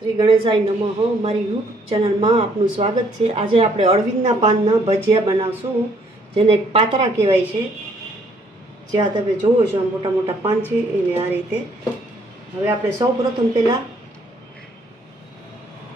શ્રી ગણેશાય નમઃ. મારી યુટ્યુબ ચેનલમાં આપનું સ્વાગત છે. આજે આપણે અળવીના પાનના ભજીયા બનાવશું, જેને પાતરા કહેવાય છે. જ્યાં તમે જોવો છો આમ મોટા મોટા પાન છે એને આ રીતે. હવે આપણે સૌ પ્રથમ પહેલાં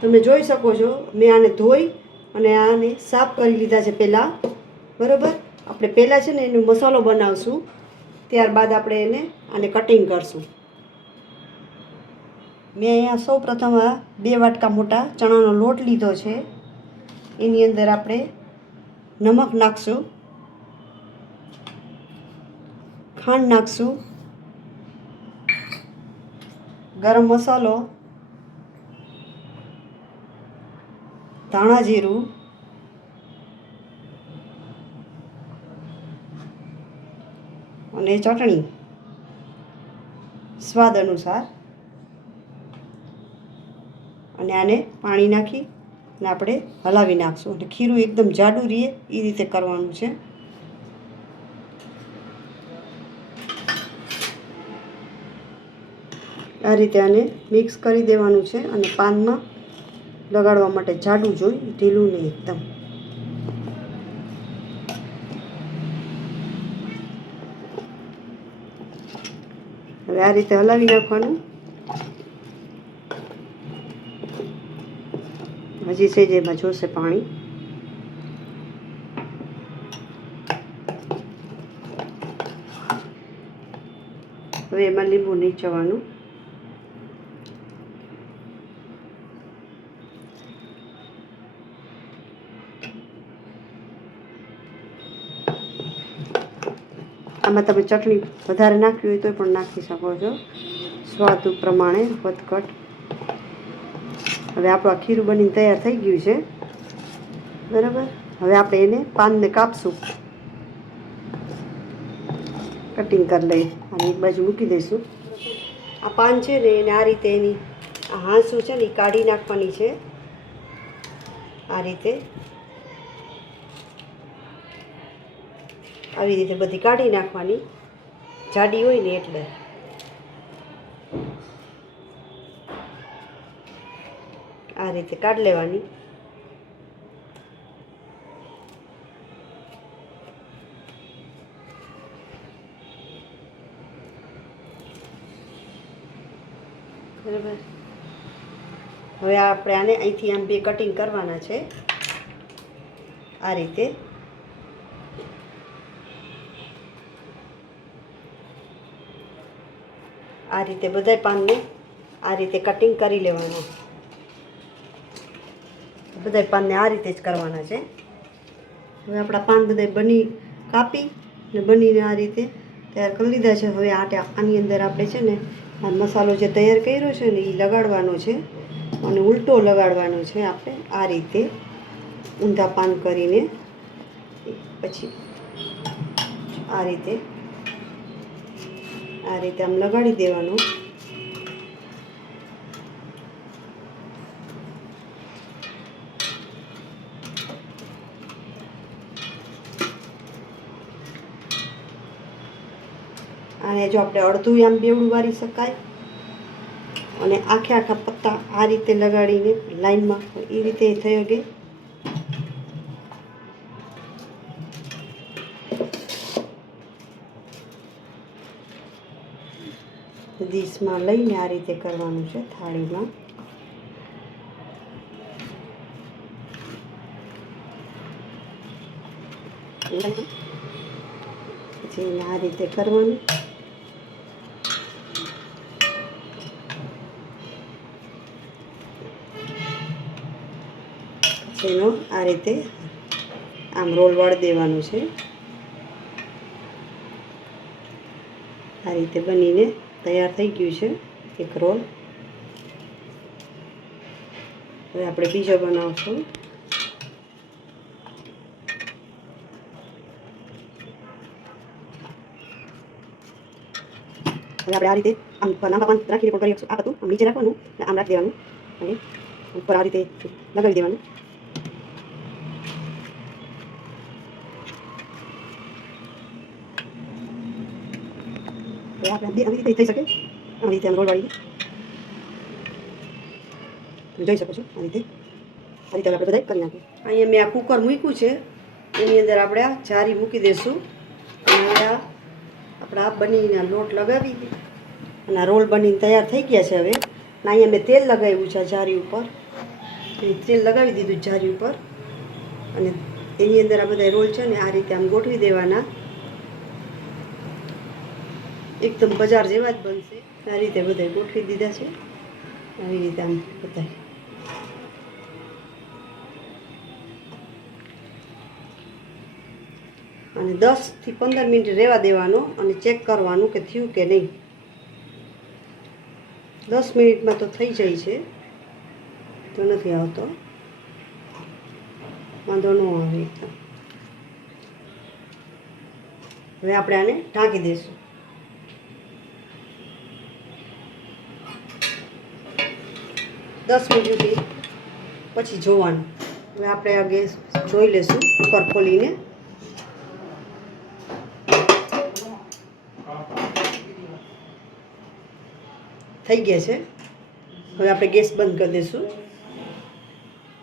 તમે જોઈ શકો છો મેં આને ધોઈ અને આને સાફ કરી લીધા છે પહેલાં. બરાબર, આપણે પહેલાં છે ને એનો મસાલો બનાવશું, ત્યારબાદ આપણે આને કટિંગ કરશું. મેં અહીંયા સૌ પ્રથમ આ 2 વાટકા મોટા ચણાનો લોટ લીધો છે. એની અંદર આપણે નમક નાખશું, ખાંડ નાખશું, ગરમ મસાલો, ધાણા જીરું, અને ચટણી સ્વાદ અનુસાર. અને આને પાણી નાખી અને આપણે હલાવી નાખશું. અને ખીરું એકદમ જાડું રહે એ રીતે કરવાનું છે. આ રીતે આને મિક્સ કરી દેવાનું છે. અને પાનમાં લગાડવા માટે જાડું જોઈ, ઢીલું નહીં એકદમ. હવે આ રીતે હલાવી નાખવાનું. હજી સેજ એમાં જોશે પાણી. હવે એમાં લીંબુ નીચવાનું. આમાં તમે ચટણી વધારે નાખવી હોય તો પણ નાખી શકો છો, સ્વાદ પ્રમાણે વધઘટ. હવે આપણું આ ખીરું બનીને તૈયાર થઈ ગયું છે. બરાબર, હવે આપણે એને પાનને કાપશું, કટિંગ કરી લઈ અને એક બાજુ મૂકી દઈશું. આ પાન છે ને એને આ રીતે એની આ હાંસું છે ને એ કાઢી નાખવાની છે. આ રીતે આવી રીતે બધી કાઢી નાખવાની, જાડી હોય ને એટલે. આ રીતે કાઢી લેવાની. બરાબર, હવે આપણે આને અહીંથી આમ 2 કટિંગ કરવાના છે. આ રીતે બધાય પાનને આ રીતે કટિંગ કરી લેવાના. બધાય પાનને આ રીતે જ કરવાના છે. હવે આપણા પાન બધાય કાપી ને બનીને આ રીતે તૈયાર કરી લીધા છે. હવે આની અંદર આપણે છે ને આ મસાલો જે તૈયાર કર્યો છે ને એ લગાડવાનો છે, અને ઉલટો લગાડવાનો છે. આપણે આ રીતે ઊંધા પાન કરીને પછી આ રીતે આમ લગાડી દેવાનું. અને જો આપણે અડધું આમ બેવડું વારી શકાય, અને આખા પત્તા આ રીતે લગાડીને લાઈનમાં એ રીતે થઈ શકે. ડીશમાં લઈને આ રીતે કરવાનું છે, થાળીમાં. પછી આ રીતે કરવાનું. પછી એનો આ રીતે આમ રોલ વાળી દેવાનું છે. આ રીતે બનીને તૈયાર થઈ ગયું છે એક રોલ. હવે આપણે બીજો બનાવશું. હવે આપણે આ રીતે આમ નાના પાન રાખીને પણ કરી શકશું. આ બધું આમ નીચે રાખવાનું, આમ રાખી દેવાનું અને ઉપર આ રીતે લગાવી દેવાનું. આપણે આવી રીતે થઈ શકે. આવી રીતે આમ રોલ વાળી જોઈ શકો છો આ રીતે આપણે બધા કરી નાખીએ. અહીંયા મેં આ કુકર મૂક્યું છે, એની અંદર આપણે આ જારી મૂકી દઈશું અને આપણા બનીના લોટ લગાવી દઈએ અને આ રોલ બનીને તૈયાર થઈ ગયા છે. હવે અહીંયા મેં તેલ લગાવ્યું છે જારી ઉપર, તેલ લગાવી દીધું જારી ઉપર અને એની અંદર આ બધા રોલ છે ને આ રીતે આમ ગોઠવી દેવાના, એકદમ બજાર જેવા જ બનશે. આ રીતે બધા ગોઠવી દીધા છે, આવી રીતે આમ બધા. અને 10 થી 15 મિનિટ રહેવા દેવાનો અને ચેક કરવાનું કે થયું કે નહીં. 10 મિનિટમાં તો થઈ જાય છે, તો નથી આવતો, વાંધો ન આવે. હવે આપણે આને ઢાંકી દઈશું. દસ મિનિટ પછી જોવાનું. હવે આપણે આ ગેસ જોઈ લઈશું કુકર ખોલીને. થઈ ગયા છે. હવે આપણે ગેસ બંધ કરી દઈશું.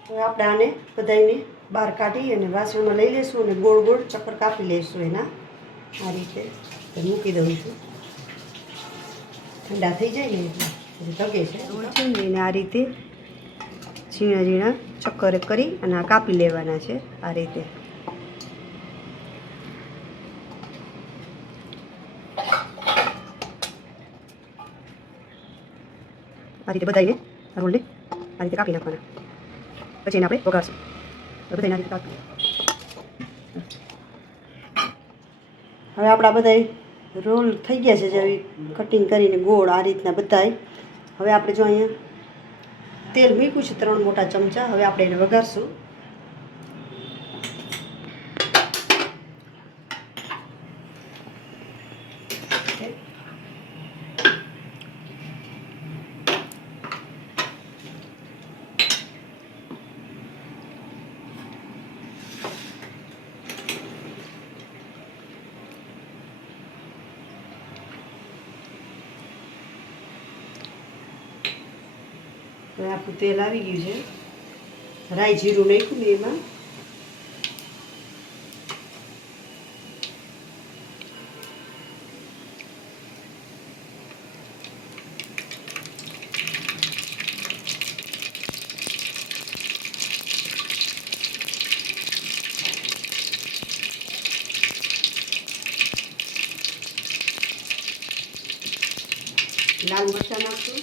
હવે આપણે આને બધાને બહાર કાઢી અને વાસણમાં લઈ લઈશું અને ગોળ ગોળ ચક્કર કાપી લઈશું એના. આ રીતે મૂકી દઉં છું, ઠંડા થઈ જાય ને એટલે તગે છે. એને આ રીતે ઝીણા ઝીણા ચક્કરે કરી અને આ કાપી લેવાના છે. આ રીતે બધાને રોલને આ રીતે કાપી નાખવાના. પછી એને આપણે વઘારશું. બધાને આ રીતે કાપી. હવે આપણા બધા રોલ થઈ ગયા છે, જેવી કટિંગ કરીને ગોળ આ રીતના બધાય. હવે આપણે જો અહીંયા તેલ મૂક્યું છે 3 મોટા ચમચા. હવે આપણે એને વઘારશું. હવે આપણું તેલ આવી ગયું છે. રાઈ જીરું નાખ્યું ને એમાં. લાલ મરચાં નાખશું.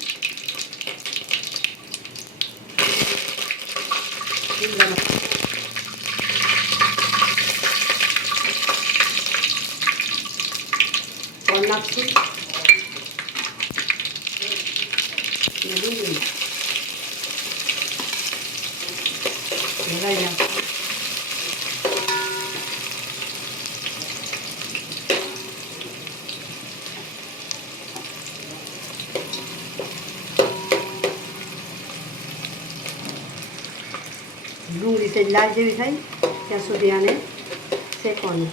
કોણ નાખશું ને ડુંગળી લગાવી નાખશું. ડુંગળી સહેજ લાલ જેવી થાય ત્યાં સુધી આને શેકવાનું.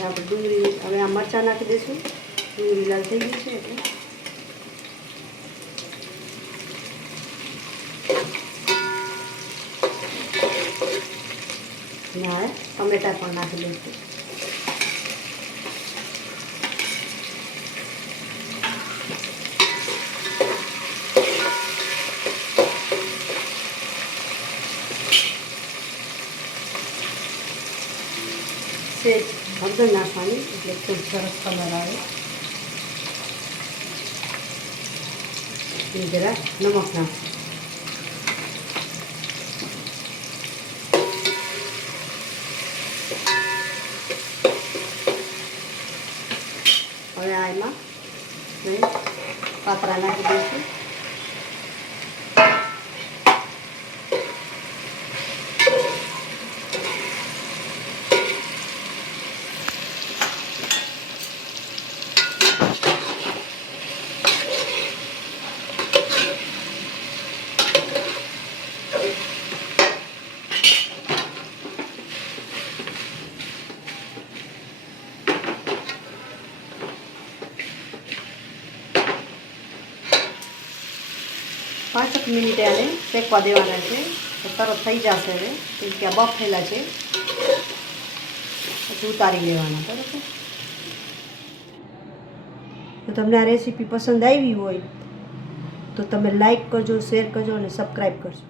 આપણે ડુંગળી હવે આ મરચાં નાખી દઈશું. ડુંગળી લાલ થઈ ગઈ છે એટલે ના ટમેટા પણ નાખી દઈશું. સેજ હળદર નાખવાની એટલે ખૂબ સરસ કલર આવે. જરા નમક નાખશું. હવે આ એમાં પાતરા નાખી દઈશું. 5 મિનિટે આને શેકવા દેવાના છે તો તરત થઈ જશે હવે કેમ કે આ બફેલા છે પછી ઉતારી લેવાના બરાબર. જો તમને આ રેસીપી પસંદ આવી હોય તો તમે લાઈક કરજો, શેર કરજો અને સબસ્ક્રાઈબ કરજો.